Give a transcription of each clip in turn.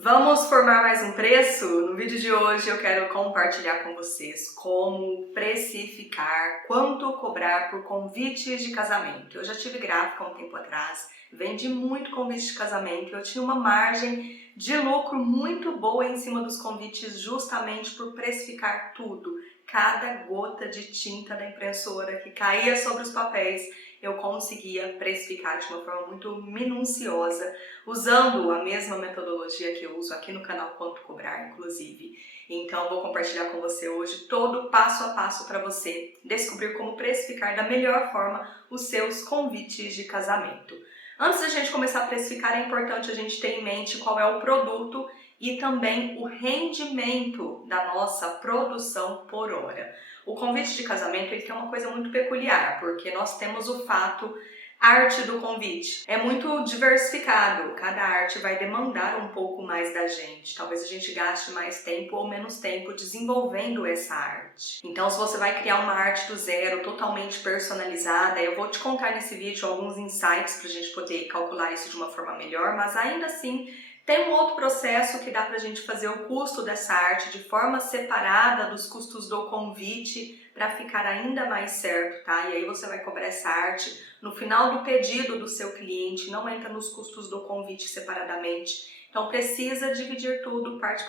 Vamos formar mais um preço? No vídeo de hoje eu quero compartilhar com vocês como precificar, quanto cobrar por convites de casamento. Eu já tive gráfica há um tempo atrás, vendi muito convite de casamento, eu tinha uma margem de lucro muito boa em cima dos convites justamente por precificar tudo. Cada gota de tinta da impressora que caía sobre os papéis, eu conseguia precificar de uma forma muito minuciosa, usando a mesma metodologia que eu uso aqui no canal Quanto Cobrar, inclusive. Então, vou compartilhar com você hoje todo o passo a passo para você descobrir como precificar da melhor forma os seus convites de casamento. Antes da gente começar a precificar, é importante a gente ter em mente qual é o produto e também o rendimento da nossa produção por hora. O convite de casamento ele tem uma coisa muito peculiar, porque nós temos o fato arte do convite. É muito diversificado, cada arte vai demandar um pouco mais da gente. Talvez a gente gaste mais tempo ou menos tempo desenvolvendo essa arte. Então, se você vai criar uma arte do zero, totalmente personalizada, eu vou te contar nesse vídeo alguns insights para a gente poder calcular isso de uma forma melhor, mas ainda assim, tem um outro processo que dá pra gente fazer o custo dessa arte de forma separada dos custos do convite para ficar ainda mais certo, tá? E aí você vai cobrar essa arte no final do pedido do seu cliente, não entra nos custos do convite separadamente. Então precisa dividir tudo parte,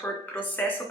por processos,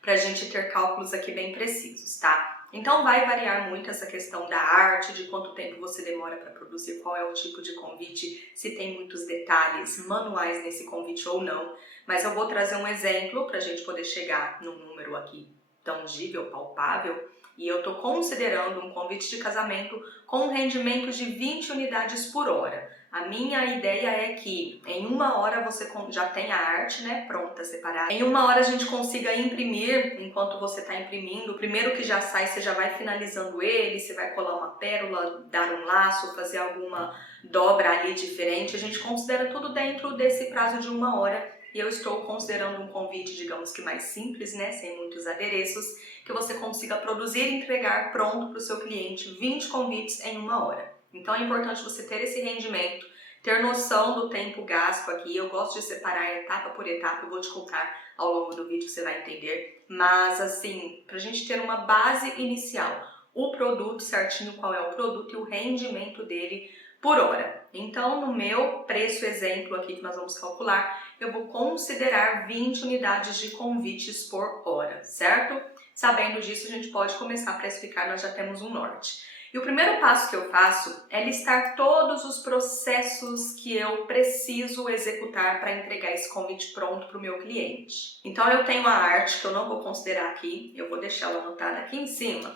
para a gente ter cálculos aqui bem precisos, tá? Então vai variar muito essa questão da arte, de quanto tempo você demora para produzir, qual é o tipo de convite, se tem muitos detalhes manuais nesse convite ou não. Mas eu vou trazer um exemplo para a gente poder chegar num número aqui tangível, palpável, e eu estou considerando um convite de casamento com um rendimento de 20 unidades por hora. A minha ideia é que em uma hora você já tem a arte, né, pronta, separada. Em uma hora a gente consiga imprimir, enquanto você está imprimindo, o primeiro que já sai, você já vai finalizando ele, você vai colar uma pérola, dar um laço, fazer alguma dobra ali diferente. A gente considera tudo dentro desse prazo de uma hora. E eu estou considerando um convite, digamos que mais simples, né, sem muitos adereços, que você consiga produzir e entregar pronto para o seu cliente 20 convites em uma hora. Então é importante você ter esse rendimento, ter noção do tempo gasto aqui. Eu gosto de separar etapa por etapa, eu vou te contar ao longo do vídeo, você vai entender. Mas assim, para a gente ter uma base inicial, o produto certinho, qual é o produto e o rendimento dele por hora. Então, no meu preço exemplo aqui que nós vamos calcular, eu vou considerar 20 unidades de convites por hora, certo? Sabendo disso, a gente pode começar a precificar, nós já temos um norte. E o primeiro passo que eu faço é listar todos os processos que eu preciso executar para entregar esse convite pronto para o meu cliente. Então, eu tenho a arte, que eu não vou considerar aqui, eu vou deixar ela anotada aqui em cima,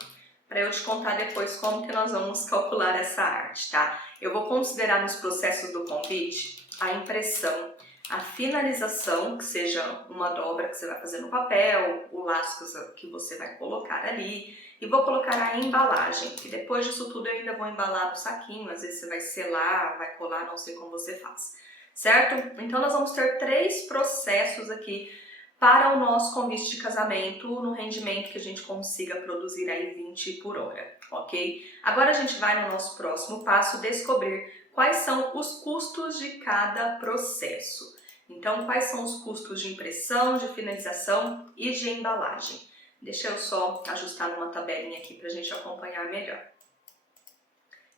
para eu te contar depois como que nós vamos calcular essa arte, tá? Eu vou considerar nos processos do convite a impressão, a finalização, que seja uma dobra que você vai fazer no papel, o laço que você vai colocar ali, e vou colocar a embalagem, que depois disso tudo eu ainda vou embalar no saquinho, às vezes você vai selar, vai colar, não sei como você faz, certo? Então nós vamos ter 3 processos aqui para o nosso convite de casamento no rendimento que a gente consiga produzir aí 20 por hora, ok? Agora a gente vai no nosso próximo passo descobrir quais são os custos de cada processo. Então, quais são os custos de impressão, de finalização e de embalagem? Deixa eu só ajustar numa tabelinha aqui para a gente acompanhar melhor.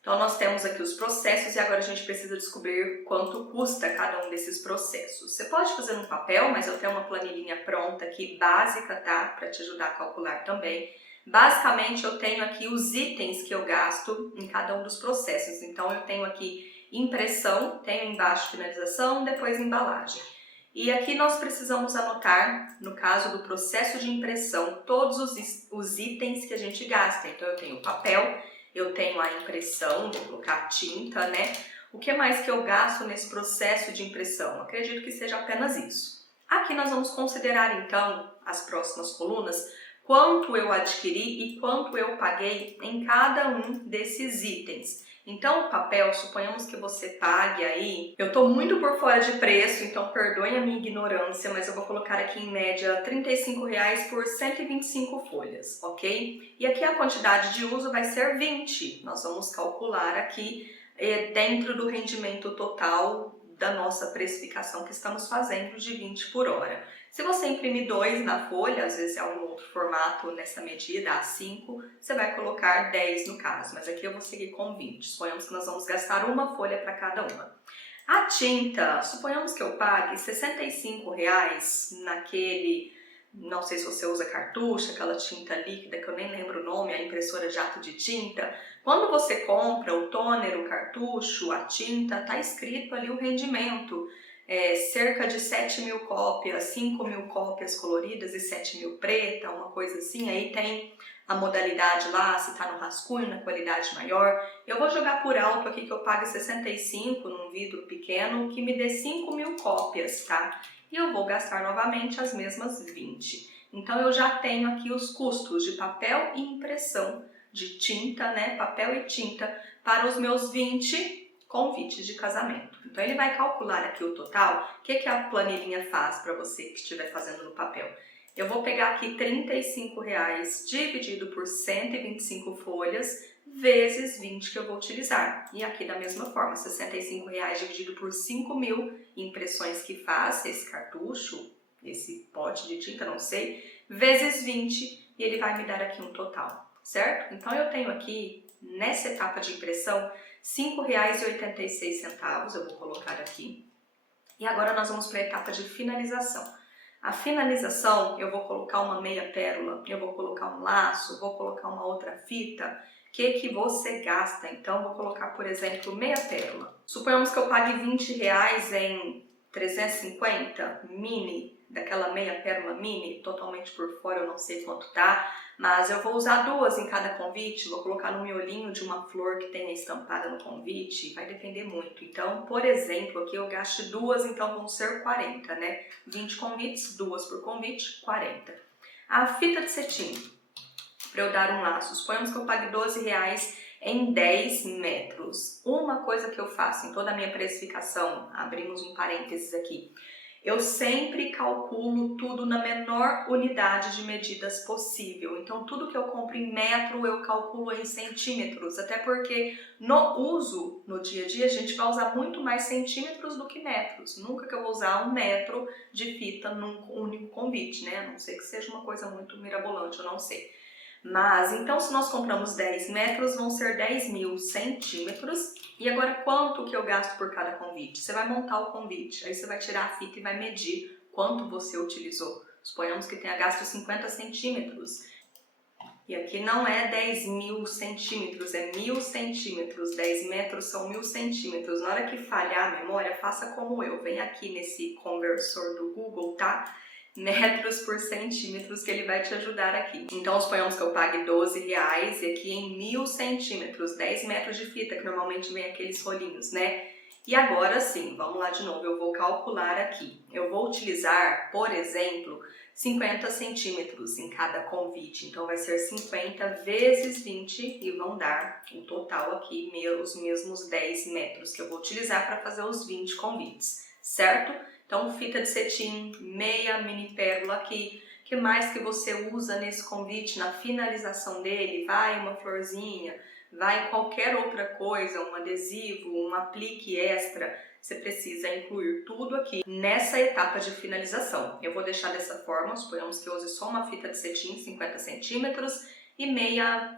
Então, nós temos aqui os processos e agora a gente precisa descobrir quanto custa cada um desses processos. Você pode fazer no papel, mas eu tenho uma planilhinha pronta aqui, básica, tá? Para te ajudar a calcular também. Basicamente, eu tenho aqui os itens que eu gasto em cada um dos processos. Então, eu tenho aqui impressão, tenho embaixo finalização, depois embalagem. E aqui nós precisamos anotar, no caso do processo de impressão, todos os itens que a gente gasta. Então, eu tenho papel, eu tenho a impressão, vou colocar tinta, né? O que mais que eu gasto nesse processo de impressão? Acredito que seja apenas isso. Aqui nós vamos considerar, então, as próximas colunas, quanto eu adquiri e quanto eu paguei em cada um desses itens. Então, o papel, suponhamos que você pague aí, eu estou muito por fora de preço, então perdoem a minha ignorância, mas eu vou colocar aqui em média R$ 35 por 125 folhas, ok? E aqui a quantidade de uso vai ser 20, nós vamos calcular aqui dentro do rendimento total da nossa precificação que estamos fazendo de 20 por hora. Se você imprimir 2 na folha, às vezes é um outro formato nessa medida, A5, você vai colocar 10 no caso, mas aqui eu vou seguir com 20. Suponhamos que nós vamos gastar uma folha para cada uma. A tinta, suponhamos que eu pague R$ 65 naquele, não sei se você usa cartucho, aquela tinta líquida que eu nem lembro o nome, a impressora jato de tinta. Quando você compra o toner, o cartucho, a tinta, tá escrito ali o rendimento. Cerca de 7.000 cópias, 5.000 cópias coloridas e 7.000 preta, uma coisa assim. Aí tem a modalidade lá, se tá no rascunho, na qualidade maior. Eu vou jogar por alto aqui que eu pague 65 num vidro pequeno, que me dê 5.000 cópias, tá? E eu vou gastar novamente as mesmas 20. Então eu já tenho aqui os custos de papel e impressão, de tinta, né? Papel e tinta para os meus 20 convites de casamento. Então ele vai calcular aqui o total. O que a planilhinha faz para você que estiver fazendo no papel? Eu vou pegar aqui R$ 35 dividido por 125 folhas vezes 20 que eu vou utilizar. E aqui da mesma forma, R$ 65 dividido por 5.000 impressões que faz esse cartucho, esse pote de tinta, não sei, vezes 20 e ele vai me dar aqui um total, certo? Então eu tenho aqui, nessa etapa de impressão, R$ 5,86, eu vou colocar aqui. E agora nós vamos para a etapa de finalização. A finalização, eu vou colocar uma meia pérola, eu vou colocar um laço, vou colocar uma outra fita. O que você gasta? Então, vou colocar, por exemplo, meia pérola. Suponhamos que eu pague R$ 20 em 350 mini, daquela meia pérola mini, totalmente por fora, eu não sei quanto tá, mas eu vou usar 2 em cada convite, vou colocar no miolinho de uma flor que tenha estampada no convite, vai depender muito. Então, por exemplo, aqui eu gasto 2, então vão ser 40, né? 20 convites, 2 por convite, 40. A fita de cetim, para eu dar um laço, suponhamos que eu pague R$ 12 em 10 metros. Uma coisa que eu faço em toda a minha precificação, abrimos um parênteses aqui, eu sempre calculo tudo na menor unidade de medidas possível. Então, tudo que eu compro em metro, eu calculo em centímetros. Até porque no uso, no dia a dia, a gente vai usar muito mais centímetros do que metros. Nunca que eu vou usar 1 metro de fita num único convite, né? A não ser que seja uma coisa muito mirabolante, eu não sei. Mas, então, se nós compramos 10 metros, vão ser 10.000 centímetros. E agora, quanto que eu gasto por cada convite? Você vai montar o convite, aí você vai tirar a fita e vai medir quanto você utilizou. Suponhamos que tenha gasto 50 centímetros. E aqui não é 10.000 centímetros, é 1.000 centímetros. 10 metros são 1.000 centímetros. Na hora que falhar a memória, faça como eu. Vem aqui nesse conversor do Google, tá? Metros por centímetros, que ele vai te ajudar aqui. Então, suponhamos que eu pague R$ 12 e aqui em 1.000 centímetros, 10 metros de fita, que normalmente vem aqueles rolinhos, né? E agora sim, vamos lá de novo, eu vou calcular aqui. Eu vou utilizar, por exemplo, 50 centímetros em cada convite. Então, vai ser 50 vezes 20 e vão dar o total aqui, os mesmos 10 metros que eu vou utilizar para fazer os 20 convites, certo? Então, fita de cetim, meia mini pérola aqui. O que mais que você usa nesse convite, na finalização dele? Vai uma florzinha, vai qualquer outra coisa, um adesivo, um aplique extra. Você precisa incluir tudo aqui nessa etapa de finalização. Eu vou deixar dessa forma, suponhamos que eu use só uma fita de cetim, 50 centímetros, e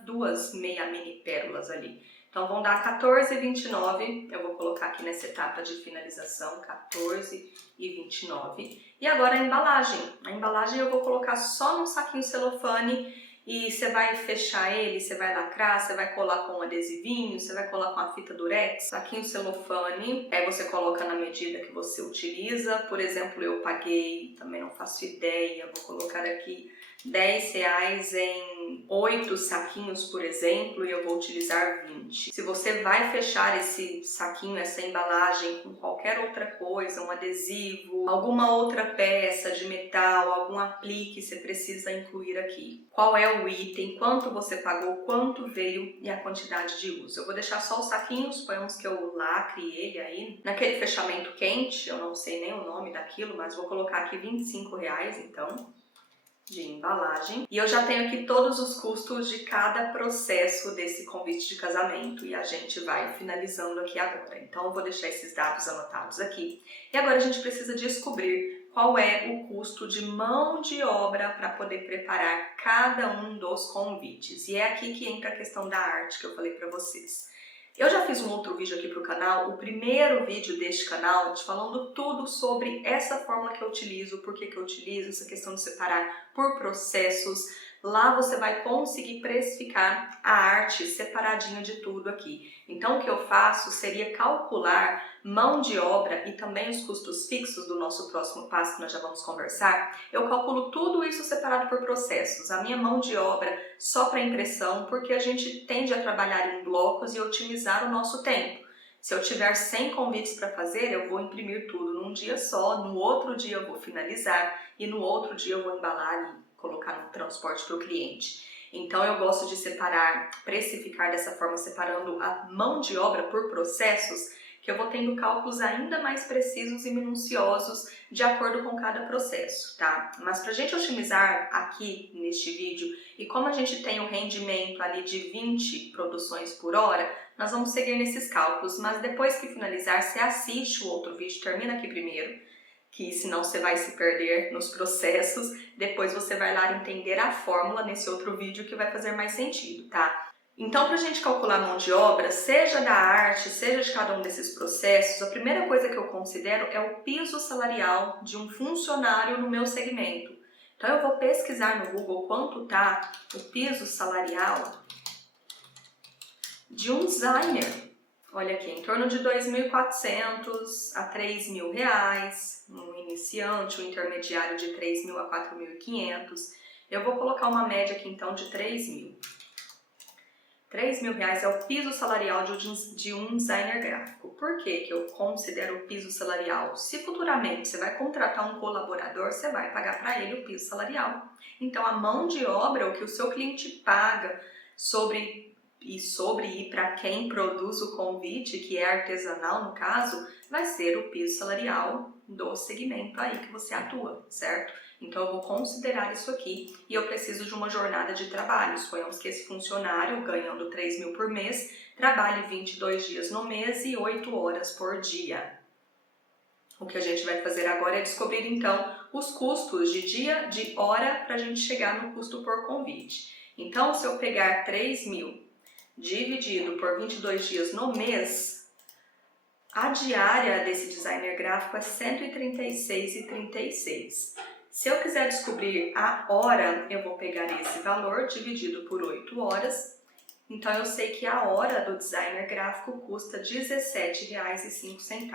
duas meia mini pérolas ali. Então, vão dar 14,29, eu vou colocar aqui nessa etapa de finalização, 14,29. E agora a embalagem. A embalagem eu vou colocar só num saquinho celofane e você vai fechar ele, você vai lacrar, você vai colar com um adesivinho, você vai colar com a fita durex, saquinho celofane, aí você coloca na medida que você utiliza. Por exemplo, eu paguei, também não faço ideia, vou colocar aqui R$10 em 8 saquinhos, por exemplo, e eu vou utilizar 20. Se você vai fechar esse saquinho, essa embalagem com qualquer outra coisa, um adesivo, alguma outra peça de metal, algum aplique, você precisa incluir aqui. Qual é o item, quanto você pagou, quanto veio e a quantidade de uso. Eu vou deixar só os saquinhos, suponhamos que eu lacre ele aí, naquele fechamento quente, eu não sei nem o nome daquilo, mas vou colocar aqui R$25, então. de embalagem. E eu já tenho aqui todos os custos de cada processo desse convite de casamento e a gente vai finalizando aqui agora. Então eu vou deixar esses dados anotados aqui. E agora a gente precisa descobrir qual é o custo de mão de obra para poder preparar cada um dos convites. E é aqui que entra a questão da arte que eu falei para vocês. Eu já fiz um outro vídeo aqui para o canal, o primeiro vídeo deste canal, te falando tudo sobre essa fórmula que eu utilizo, por que eu utilizo, essa questão de separar por processos. Lá você vai conseguir precificar a arte separadinha de tudo aqui. Então o que eu faço seria calcular mão de obra e também os custos fixos do nosso próximo passo, que nós já vamos conversar. Eu calculo tudo isso separado por processos. A minha mão de obra só para impressão, porque a gente tende a trabalhar em blocos e otimizar o nosso tempo. Se eu tiver 100 convites para fazer, eu vou imprimir tudo num dia só, no outro dia eu vou finalizar e no outro dia eu vou embalar e colocar no transporte para o cliente. Então eu gosto de separar, precificar dessa forma, separando a mão de obra por processos, que eu vou tendo cálculos ainda mais precisos e minuciosos de acordo com cada processo, tá? Mas para a gente otimizar aqui neste vídeo, e como a gente tem um rendimento ali de 20 produções por hora, nós vamos seguir nesses cálculos, mas depois que finalizar, você assiste o outro vídeo, termina aqui primeiro, que senão você vai se perder nos processos, depois você vai lá entender a fórmula nesse outro vídeo que vai fazer mais sentido, tá? Então, para a gente calcular a mão de obra, seja da arte, seja de cada um desses processos, a primeira coisa que eu considero é o piso salarial de um funcionário no meu segmento. Então, eu vou pesquisar no Google quanto está o piso salarial de um designer. Olha aqui, em torno de R$ 2.400 a R$ 3.000, um iniciante, um intermediário de R$ 3.000 a R$ 4.500. Eu vou colocar uma média aqui então de R$ 3.000. R$ 3.000 é o piso salarial de um designer gráfico. Por que eu considero o piso salarial? Se futuramente você vai contratar um colaborador, você vai pagar para ele o piso salarial. Então a mão de obra, o que o seu cliente paga sobre e para quem produz o convite, que é artesanal no caso, vai ser o piso salarial do segmento aí que você atua, certo? Então eu vou considerar isso aqui e eu preciso de uma jornada de trabalho. Suponhamos que esse funcionário, ganhando 3.000 por mês, trabalhe 22 dias no mês e 8 horas por dia. O que a gente vai fazer agora é descobrir então os custos de dia, de hora, para a gente chegar no custo por convite. Então se eu pegar 3.000 dividido por 22 dias no mês, a diária desse designer gráfico é R$ 136,36. Se eu quiser descobrir a hora, eu vou pegar esse valor dividido por 8 horas. Então eu sei que a hora do designer gráfico custa R$ 17,05.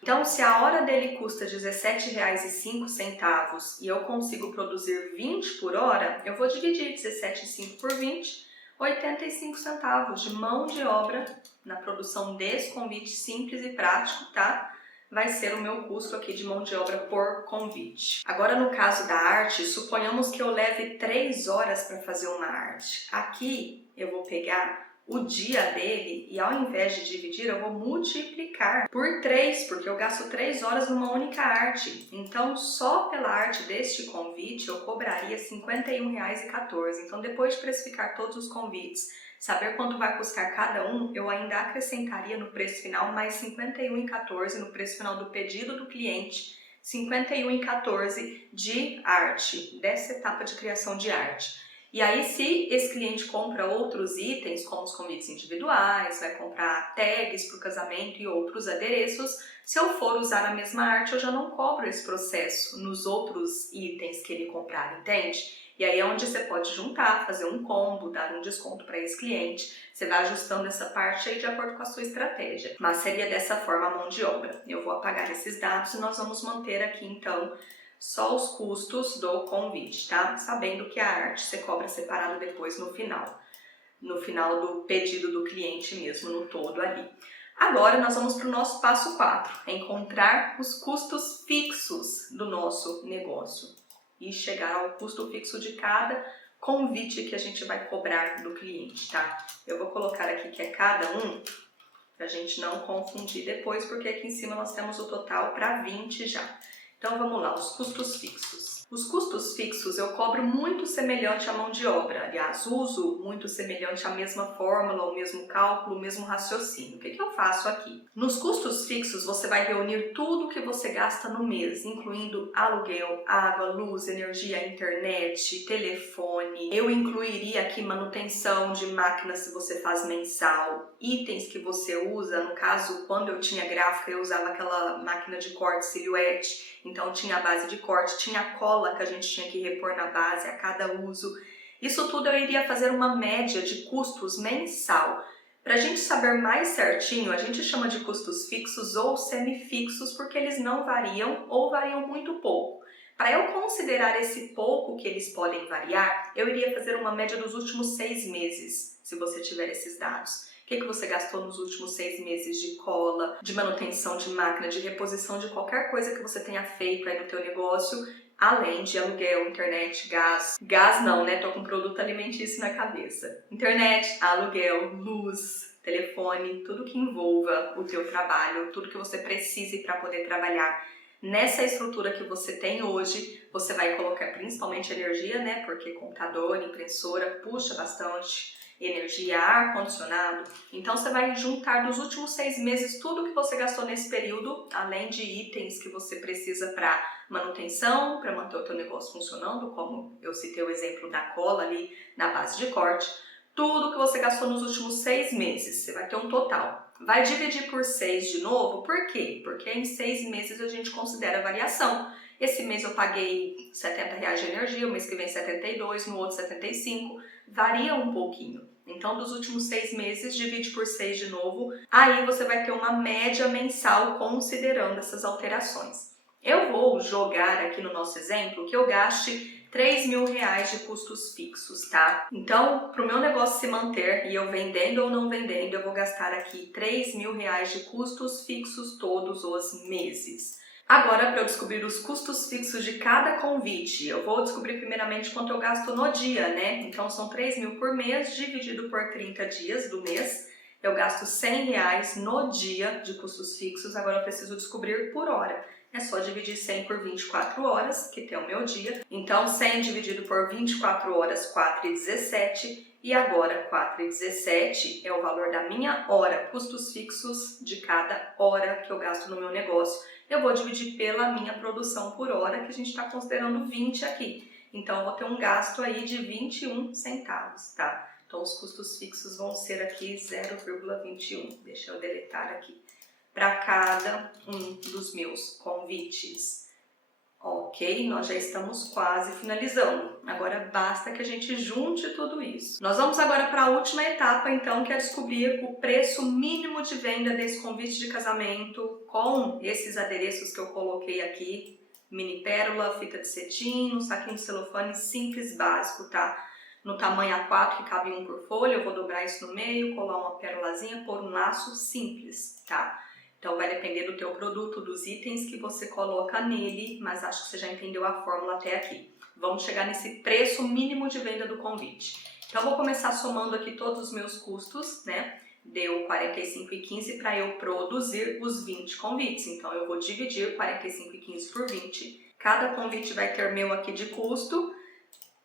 Então se a hora dele custa R$ 17,05 e eu consigo produzir 20 por hora, eu vou dividir 17,5 por 20, 85 centavos de mão de obra na produção desse convite simples e prático, tá? Vai ser o meu custo aqui de mão de obra por convite. Agora no caso da arte, suponhamos que eu leve 3 horas para fazer uma arte. Aqui eu vou pegar o dia dele e ao invés de dividir, eu vou multiplicar por 3, porque eu gasto 3 horas numa única arte. Então, só pela arte deste convite, eu cobraria R$ 51,14. Então, depois de precificar todos os convites, saber quanto vai custar cada um, eu ainda acrescentaria no preço final mais R$ 51,14 no preço final do pedido do cliente, R$ 51,14 de arte, dessa etapa de criação de arte. E aí, se esse cliente compra outros itens, como os convites individuais, vai comprar tags para o casamento e outros adereços, se eu for usar a mesma arte, eu já não cobro esse processo nos outros itens que ele comprar, entende? E aí é onde você pode juntar, fazer um combo, dar um desconto para esse cliente. Você vai ajustando essa parte aí de acordo com a sua estratégia. Mas seria dessa forma a mão de obra. Eu vou apagar esses dados e nós vamos manter aqui, então, só os custos do convite, tá? Sabendo que a arte você cobra separado depois no final do pedido do cliente mesmo, no todo ali. Agora nós vamos para o nosso passo 4, encontrar os custos fixos do nosso negócio e chegar ao custo fixo de cada convite que a gente vai cobrar do cliente, tá? Eu vou colocar aqui que é cada um, pra gente não confundir depois, porque aqui em cima nós temos o total para 20 já. Então vamos lá, os custos fixos. Os custos fixos eu cobro muito semelhante à mão de obra, aliás, uso muito semelhante à mesma fórmula, o mesmo cálculo, o mesmo raciocínio. O que eu faço aqui? Nos custos fixos você vai reunir tudo que você gasta no mês, incluindo aluguel, água, luz, energia, internet, telefone. Eu incluiria aqui manutenção de máquinas se você faz mensal, itens que você usa, no caso, quando eu tinha gráfica eu usava aquela máquina de corte silhouette, então tinha a base de corte, tinha a cola que a gente tinha que repor na base a cada uso. Isso tudo eu iria fazer uma média de custos mensal. Para a gente saber mais certinho, a gente chama de custos fixos ou semifixos porque eles não variam ou variam muito pouco. Para eu considerar esse pouco que eles podem variar, eu iria fazer uma média dos últimos 6 meses, se você tiver esses dados. O que você gastou nos últimos 6 meses de cola, de manutenção de máquina, de reposição de qualquer coisa que você tenha feito aí no teu negócio, além de aluguel, internet, gás. Gás não, né? Tô com produto alimentício na cabeça. Internet, aluguel, luz, telefone, tudo que envolva o teu trabalho, tudo que você precise para poder trabalhar. Nessa estrutura que você tem hoje, você vai colocar principalmente energia, né? Porque computador, impressora puxa bastante energia, ar-condicionado. Então você vai juntar dos últimos 6 meses tudo que você gastou nesse período, além de itens que você precisa para manutenção, para manter o teu negócio funcionando, como eu citei o exemplo da cola ali na base de corte. Tudo que você gastou nos últimos 6 meses, você vai ter um total. Vai dividir por 6 de novo, por quê? Porque em 6 meses a gente considera variação. Esse mês eu paguei R$70 de energia, o mês que vem 72, no outro 75, varia um pouquinho. Então, dos últimos 6 meses, divide por 6 de novo, aí você vai ter uma média mensal considerando essas alterações. Eu vou jogar aqui no nosso exemplo que eu gaste R$3.000 de custos fixos, tá? Então, para o meu negócio se manter e eu vendendo ou não vendendo, eu vou gastar aqui R$3.000 de custos fixos todos os meses. Agora, para eu descobrir os custos fixos de cada convite, eu vou descobrir primeiramente quanto eu gasto no dia, né? Então, são 3.000 por mês, dividido por 30 dias do mês. Eu gasto R$100 no dia de custos fixos, agora eu preciso descobrir por hora. É só dividir 100 por 24 horas, que tem o meu dia. Então, 100 dividido por 24 horas, 4,17. E agora, 4,17 é o valor da minha hora, custos fixos de cada hora que eu gasto no meu negócio. Eu vou dividir pela minha produção por hora, que a gente está considerando 20 aqui. Então, eu vou ter um gasto aí de 21 centavos, tá? Então, os custos fixos vão ser aqui 0,21. Deixa eu deletar aqui. Para cada um dos meus convites. Ok, nós já estamos quase finalizando. Agora basta que a gente junte tudo isso. Nós vamos agora para a última etapa, então, que é descobrir o preço mínimo de venda desse convite de casamento com esses adereços que eu coloquei aqui. Mini pérola, fita de cetim, um saquinho de celofane simples, básico, tá? No tamanho A4, que cabe um por folha, eu vou dobrar isso no meio, colar uma pérolazinha, pôr um laço simples, tá? Então vai depender do teu produto, dos itens que você coloca nele, mas acho que você já entendeu a fórmula até aqui. Vamos chegar nesse preço mínimo de venda do convite. Então eu vou começar somando aqui todos os meus custos, né? Deu 45,15 para eu produzir os 20 convites. Então eu vou dividir 45,15 por 20. Cada convite vai ter meu aqui de custo,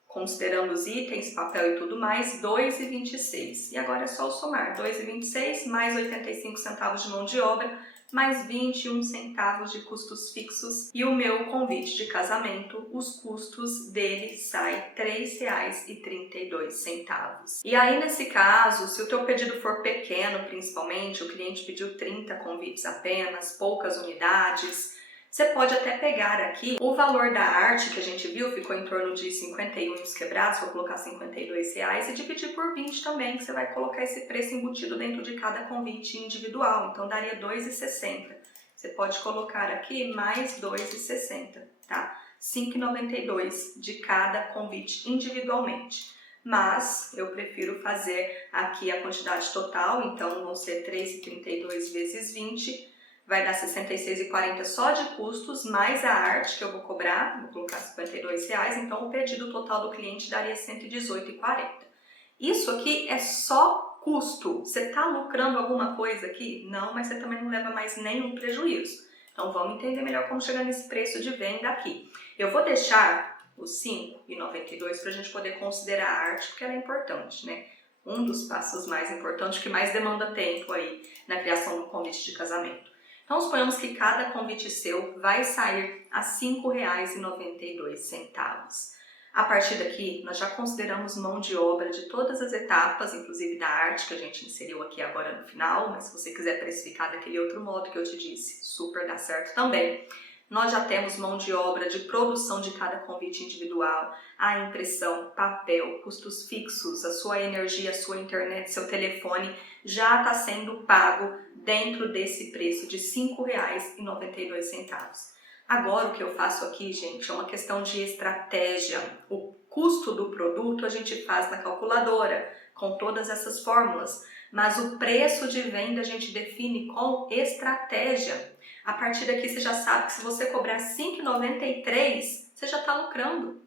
considerando os itens, papel e tudo mais, 2,26. E agora é só o somar, 2,26 mais 85 centavos de mão de obra, mais 21 centavos de custos fixos. E o meu convite de casamento, os custos dele saem R$3,32. E aí, nesse caso, se o teu pedido for pequeno, principalmente, o cliente pediu 30 convites apenas, poucas unidades, você pode até pegar aqui o valor da arte que a gente viu, ficou em torno de 51 e uns quebrados, vou colocar R$52 e dividir por 20 também, que você vai colocar esse preço embutido dentro de cada convite individual, então daria R$2,60. Você pode colocar aqui mais R$2,60, tá? R$5,92 de cada convite individualmente. Mas eu prefiro fazer aqui a quantidade total, então vão ser 3,32 vezes 20, vai dar R$66,40 só de custos, mais a arte que eu vou cobrar, vou colocar R$52, então o pedido total do cliente daria R$118,40. Isso aqui é só custo. Você está lucrando alguma coisa aqui? Não, mas você também não leva mais nenhum prejuízo. Então vamos entender melhor como chegar nesse preço de venda aqui. Eu vou deixar os R$ 5,92 para a gente poder considerar a arte, porque ela é importante, né? Um dos passos mais importantes, que mais demanda tempo aí na criação do convite de casamento. Então suponhamos que cada convite seu vai sair a R$ 5,92. A partir daqui, nós já consideramos mão de obra de todas as etapas, inclusive da arte que a gente inseriu aqui agora no final, mas se você quiser precificar daquele outro modo que eu te disse, super dá certo também. Nós já temos mão de obra de produção de cada convite individual, a impressão, papel, custos fixos, a sua energia, a sua internet, seu telefone, já está sendo pago dentro desse preço de R$ 5,92. Agora o que eu faço aqui, gente, é uma questão de estratégia. O custo do produto a gente faz na calculadora, com todas essas fórmulas, mas o preço de venda a gente define com estratégia. A partir daqui você já sabe que se você cobrar R$ 5,93, você já está lucrando. R$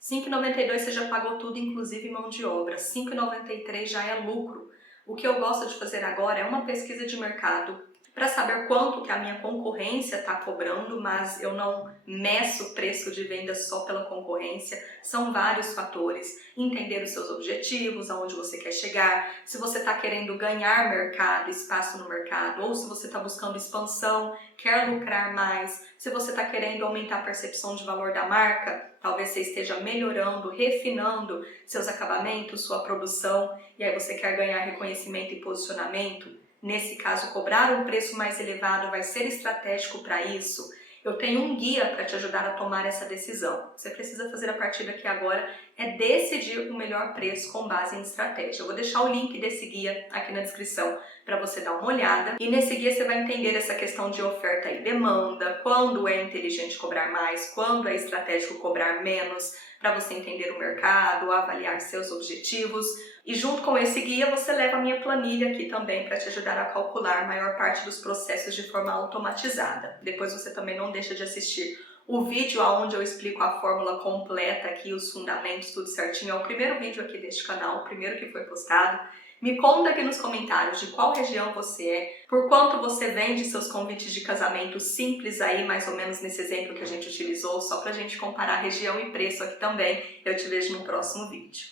5,92 você já pagou tudo, inclusive mão de obra. R$ 5,93 já é lucro. O que eu gosto de fazer agora é uma pesquisa de mercado para saber quanto que a minha concorrência está cobrando, mas eu não meço o preço de venda só pela concorrência. São vários fatores. Entender os seus objetivos, aonde você quer chegar, se você está querendo ganhar mercado, espaço no mercado, ou se você está buscando expansão, quer lucrar mais, se você está querendo aumentar a percepção de valor da marca, talvez você esteja melhorando, refinando seus acabamentos, sua produção, e aí você quer ganhar reconhecimento e posicionamento. Nesse caso, cobrar um preço mais elevado vai ser estratégico para isso. Eu tenho um guia para te ajudar a tomar essa decisão. O que você precisa fazer a partir daqui agora é decidir o melhor preço com base em estratégia. Eu vou deixar o link desse guia aqui na descrição para você dar uma olhada. E nesse guia você vai entender essa questão de oferta e demanda, quando é inteligente cobrar mais, quando é estratégico cobrar menos, para você entender o mercado, avaliar seus objetivos. E junto com esse guia você leva a minha planilha aqui também para te ajudar a calcular a maior parte dos processos de forma automatizada. Depois você também não deixa de assistir o vídeo onde eu explico a fórmula completa aqui, os fundamentos, tudo certinho. É o primeiro vídeo aqui deste canal, o primeiro que foi postado. Me conta aqui nos comentários de qual região você é, por quanto você vende seus convites de casamento simples aí, mais ou menos nesse exemplo que a gente utilizou, só pra gente comparar região e preço aqui também. Eu te vejo no próximo vídeo.